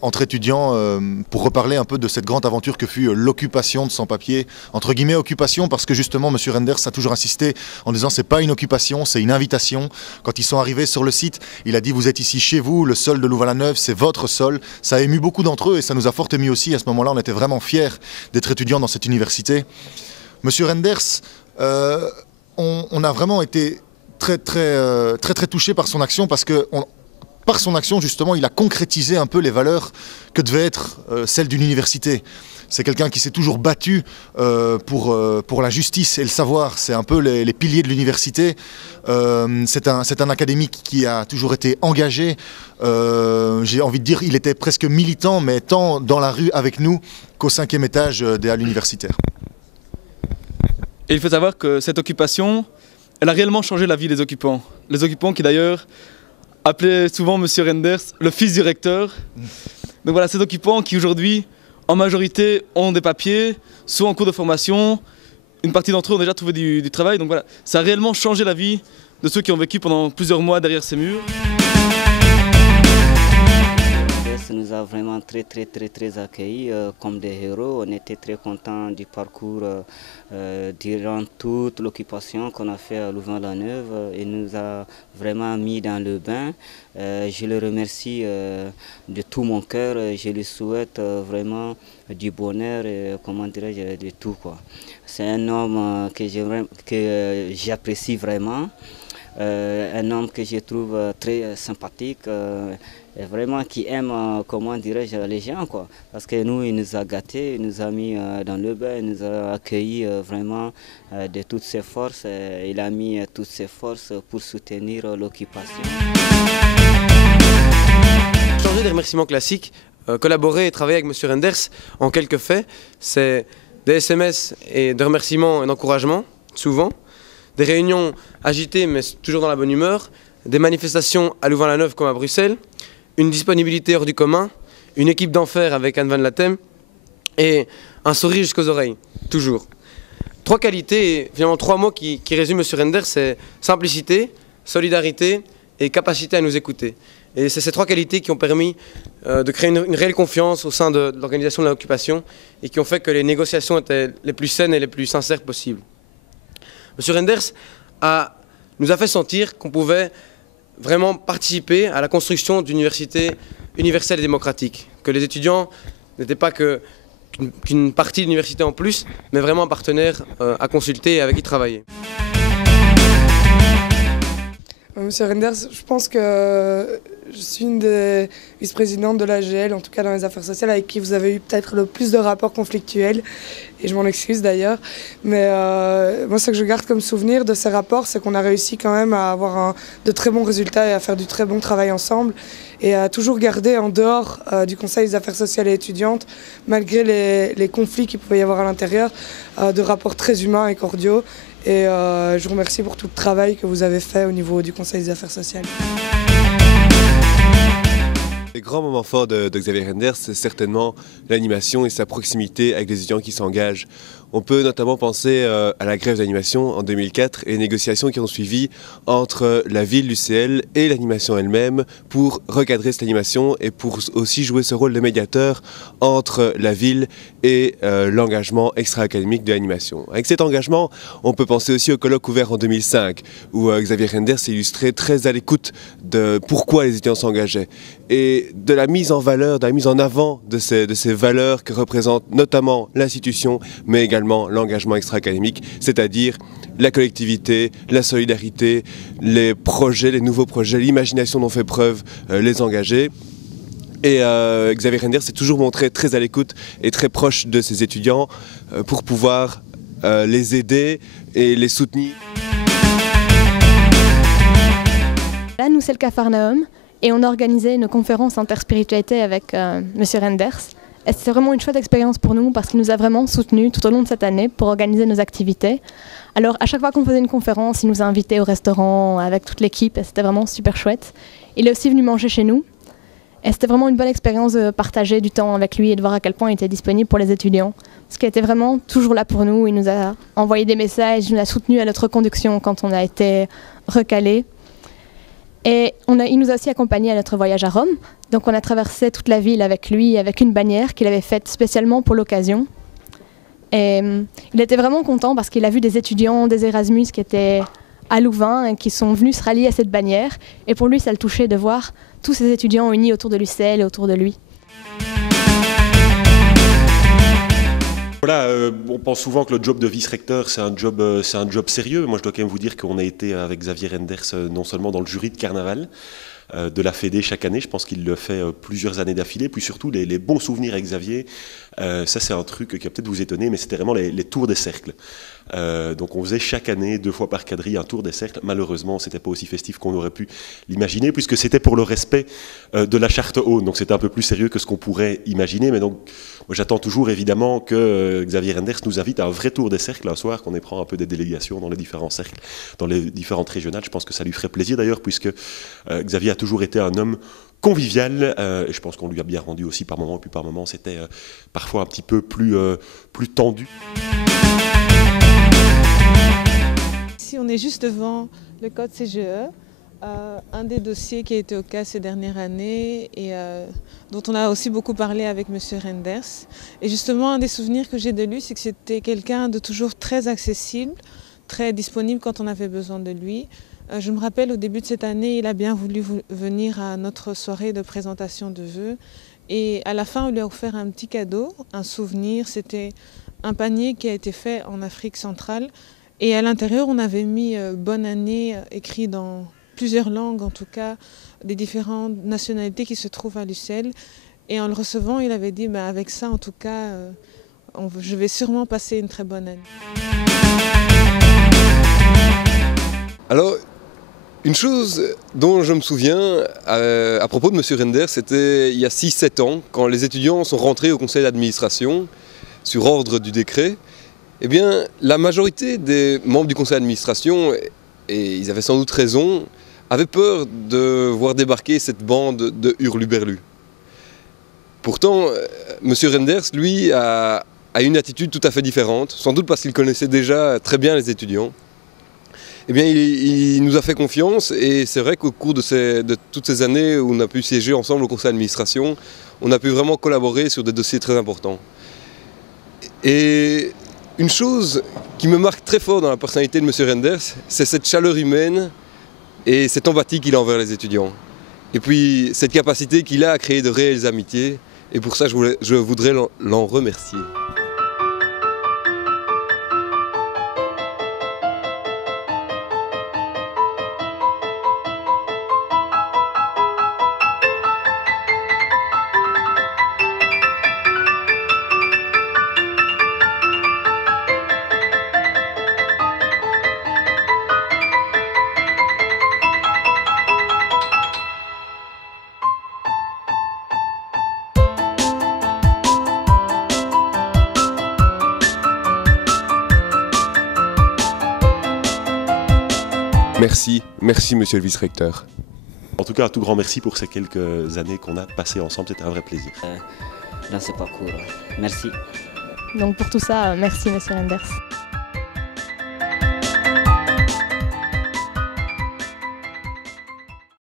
entre étudiants pour reparler un peu de cette grande aventure que fut l'occupation de sans-papiers. Entre guillemets occupation parce que justement M. Renders a toujours insisté en disant c'est pas une occupation, c'est une invitation. Quand ils sont arrivés sur le site, il a dit vous êtes ici chez vous, le sol de Louvain-la-Neuve c'est votre sol. Ça a ému beaucoup d'entre eux et ça nous a fort ému aussi. À ce moment-là on était vraiment fiers d'être étudiants dans cette université. M. Renders, on a vraiment été très touché par son action parce que par son action, justement, il a concrétisé un peu les valeurs que devait être celles d'une université. C'est quelqu'un qui s'est toujours battu pour la justice et le savoir. C'est un peu les piliers de l'université. C'est un académique qui a toujours été engagé. J'ai envie de dire qu'il était presque militant, mais tant dans la rue avec nous qu'au 5e étage des halles universitaires. Et il faut savoir que cette occupation, elle a réellement changé la vie des occupants. Les occupants qui d'ailleurs appelaient souvent M. Renders le fils du recteur. Donc voilà, ces occupants qui aujourd'hui, en majorité, ont des papiers, sont en cours de formation. Une partie d'entre eux ont déjà trouvé du travail. Donc voilà, ça a réellement changé la vie de ceux qui ont vécu pendant plusieurs mois derrière ces murs. Ça nous a vraiment très accueillis comme des héros. On était très contents du parcours durant toute l'occupation qu'on a fait à Louvain-la-Neuve. Il nous a vraiment mis dans le bain. Je le remercie de tout mon cœur. Je lui souhaite vraiment du bonheur et comment dirais-je, de tout, quoi. C'est un homme que j'apprécie vraiment. Un homme que je trouve très sympathique et vraiment qui aime, comment dirais-je, les gens, quoi. Parce que nous, il nous a gâtés, il nous a mis dans le bain, il nous a accueillis vraiment de toutes ses forces. Il a mis toutes ses forces pour soutenir l'occupation. Changer des remerciements classiques, collaborer et travailler avec M. Renders en quelques faits, c'est des SMS et de remerciements et d'encouragement, souvent. Des réunions agitées mais toujours dans la bonne humeur, des manifestations à Louvain-la-Neuve comme à Bruxelles, une disponibilité hors du commun, une équipe d'enfer avec Anne Van Latem et un sourire jusqu'aux oreilles, toujours. 3 qualités et finalement 3 mots qui résument M. Renders, c'est simplicité, solidarité et capacité à nous écouter. Et c'est ces 3 qualités qui ont permis de créer une réelle confiance au sein de l'organisation de l'occupation et qui ont fait que les négociations étaient les plus saines et les plus sincères possibles. M. Renders nous a fait sentir qu'on pouvait vraiment participer à la construction d'une université universelle et démocratique. Que les étudiants n'étaient pas qu'une partie de l'université en plus, mais vraiment un partenaire à consulter et avec qui travailler. Monsieur Renders, je pense que je suis une des vice-présidentes de l'AGL, en tout cas dans les affaires sociales, avec qui vous avez eu peut-être le plus de rapports conflictuels, et je m'en excuse d'ailleurs. Mais moi, ce que je garde comme souvenir de ces rapports, c'est qu'on a réussi quand même à avoir de très bons résultats et à faire du très bon travail ensemble, et à toujours garder en dehors du Conseil des affaires sociales et étudiantes, malgré les conflits qu'il pouvait y avoir à l'intérieur, de rapports très humains et cordiaux. Et je vous remercie pour tout le travail que vous avez fait au niveau du Conseil des affaires sociales. Les grands moments forts de Xavier Renders, c'est certainement l'animation et sa proximité avec les étudiants qui s'engagent. On peut notamment penser à la grève d'animation en 2004 et les négociations qui ont suivi entre la ville, l'UCL et l'animation elle-même pour recadrer cette animation et pour aussi jouer ce rôle de médiateur entre la ville et l'engagement extra-académique de l'animation. Avec cet engagement, on peut penser aussi au colloque ouvert en 2005 où Xavier Renders s'est illustré très à l'écoute de pourquoi les étudiants s'engageaient et de la mise en valeur, de la mise en avant de ces valeurs que représente notamment l'institution, mais également l'engagement extra-académique, c'est-à-dire la collectivité, la solidarité, les projets, les nouveaux projets, l'imagination dont fait preuve les engagés. Et Xavier Renders s'est toujours montré très à l'écoute et très proche de ses étudiants pour pouvoir les aider et les soutenir. Là, nous, c'est le Capharnaüm et on a organisé une conférence interspiritualité avec M. Renders. C'était vraiment une chouette expérience pour nous parce qu'il nous a vraiment soutenus tout au long de cette année pour organiser nos activités. Alors à chaque fois qu'on faisait une conférence, il nous a invités au restaurant avec toute l'équipe et c'était vraiment super chouette. Il est aussi venu manger chez nous et c'était vraiment une bonne expérience de partager du temps avec lui et de voir à quel point il était disponible pour les étudiants. Parce qu'il était vraiment toujours là pour nous, il nous a envoyé des messages, il nous a soutenus à notre reconduction quand on a été recalés. Et il nous a aussi accompagnés à notre voyage à Rome. Donc on a traversé toute la ville avec lui, avec une bannière qu'il avait faite spécialement pour l'occasion. Et il était vraiment content parce qu'il a vu des étudiants des Erasmus qui étaient à Louvain et qui sont venus se rallier à cette bannière. Et pour lui, ça le touchait de voir tous ces étudiants unis autour de l'UCL et autour de lui. Voilà, on pense souvent que le job de vice-recteur, c'est un job sérieux. Moi, je dois quand même vous dire qu'on a été avec Xavier Renders non seulement dans le jury de carnaval de la Fédé chaque année, je pense qu'il le fait plusieurs années d'affilée, puis surtout les bons souvenirs avec Xavier, ça c'est un truc qui va peut-être vous étonner, mais c'était vraiment les tours des cercles. Donc on faisait chaque année, 2 fois par quadrille, un tour des cercles. Malheureusement, c'était pas aussi festif qu'on aurait pu l'imaginer, puisque c'était pour le respect de la charte haute, donc c'était un peu plus sérieux que ce qu'on pourrait imaginer. Mais donc, moi, j'attends toujours évidemment que Xavier Renders nous invite à un vrai tour des cercles un soir, qu'on prend un peu des délégations dans les différents cercles, dans les différentes régionales. Je pense que ça lui ferait plaisir d'ailleurs, puisque Xavier a toujours été un homme convivial, et je pense qu'on lui a bien rendu aussi par moments, et puis par moments c'était parfois un petit peu plus tendu. Ici, on est juste devant le code CGE, un des dossiers qui a été au cas ces dernières années et dont on a aussi beaucoup parlé avec M. Renders. Et justement, un des souvenirs que j'ai de lui, c'est que c'était quelqu'un de toujours très accessible, très disponible quand on avait besoin de lui. Je me rappelle, au début de cette année, il a bien voulu venir à notre soirée de présentation de vœux. Et à la fin, on lui a offert un petit cadeau, un souvenir. C'était un panier qui a été fait en Afrique centrale. Et à l'intérieur, on avait mis « Bonne année » écrit dans plusieurs langues, en tout cas, des différentes nationalités qui se trouvent à l'UCL. Et en le recevant, il avait dit bah, « Avec ça, en tout cas, je vais sûrement passer une très bonne année. » Alors, une chose dont je me souviens à propos de M. Renders, c'était il y a 6-7 ans, quand les étudiants sont rentrés au conseil d'administration sur ordre du décret. Eh bien, la majorité des membres du conseil d'administration, et ils avaient sans doute raison, avaient peur de voir débarquer cette bande de hurluberlus. Pourtant, M. Renders, lui, a une attitude tout à fait différente, sans doute parce qu'il connaissait déjà très bien les étudiants. Eh bien, il nous a fait confiance et c'est vrai qu'au cours de toutes ces années où on a pu siéger ensemble au conseil d'administration, on a pu vraiment collaborer sur des dossiers très importants. Et une chose qui me marque très fort dans la personnalité de M. Renders, c'est cette chaleur humaine et cette empathie qu'il a envers les étudiants. Et puis cette capacité qu'il a à créer de réelles amitiés. Et pour ça, je voudrais l'en remercier. Merci monsieur le vice-recteur. En tout cas, un tout grand merci pour ces quelques années qu'on a passées ensemble, c'était un vrai plaisir. Dans ce parcours, merci. Donc pour tout ça, merci Monsieur Renders.